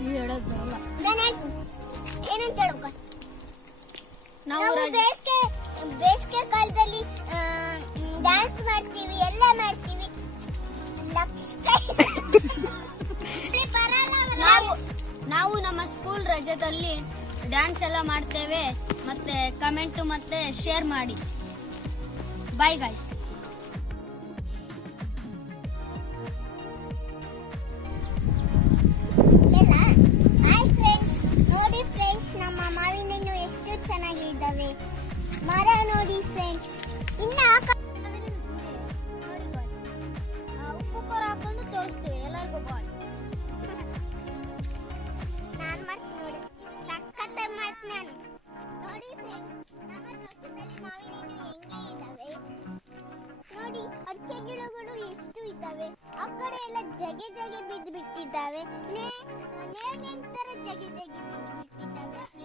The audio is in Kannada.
ನೀವು ಹೇಳೋದು ಬರಲ್ಲ. ಏನಂತ ಹೇಳೋಕ ನಾವು ಬೇಸಿಗೆ ಕಾಲದಲ್ಲಿ ಡ್ಯಾನ್ಸ್ ಮಾಡ್ತೀವಿ, ಎಲ್ಲ ಮಾಡ್ತೀವಿ. ನಾವು ನಮ್ಮ ಸ್ಕೂಲ್ ರಜದಲ್ಲಿ ಡ್ಯಾನ್ಸ್ ಎಲ್ಲ ಮಾಡ್ತೇವೆ. ಮತ್ತೆ ಕಮೆಂಟ್ ಮತ್ತೆ ಶೇರ್ ಮಾಡಿ. Bye guys. ಹಾಯ್ ಫ್ರೆಂಡ್ಸ್, ನೋಡಿ ಫ್ರೆಂಡ್ಸ್, ನಮ್ಮ ಮಾವಿನ ಹಣ್ಣು ಎಷ್ಟು ಚೆನ್ನಾಗಿದ್ದಾವೆ. ಮರ ನೋಡಿ ಫ್ರೆಂಡ್ಸ್. ಇನ್ನ ನೋಡಿ ಬಾಯ್ಸ್, ಉಪ್ಪು ಖಾರ ಹಾಕೊಂಡು ತೋರಿಸ್ತೇವೆ ಎಲ್ಲರಿಗೂ. ಬಾಯ್ ನಾನು ಮಾಡ್ತೀನಿ ನೋಡಿ, ಸಖತ್ತಾಗಿ ಮಾಡ್ತೀನಿ ನಾನು. ನೋಡಿ ಫ್ರೆಂಡ್ಸ್, ನಮ್ಮ ತೋಟದಲ್ಲಿ ಮಾವಿನ ಹಣ್ಣು ಹೆಂಗೆ ಇದ್ದಾವೆ ನೋಡಿ. ಅಡಿಕೆ ಗಿಡಗಳು ಎಷ್ಟು ಇದ್ದಾವೆ. ಆ ಕಡೆ ಎಲ್ಲ ಜಗೆ ಜಗೆ ಬಿದ್ದು ಬಿಟ್ಟಿದ್ದಾವೆ. ನೇರಳೆ ತರ ಜಗೆ ಜಗೆ ಬಿದ್ದು ಬಿಟ್ಟಿದ್ದಾವೆ.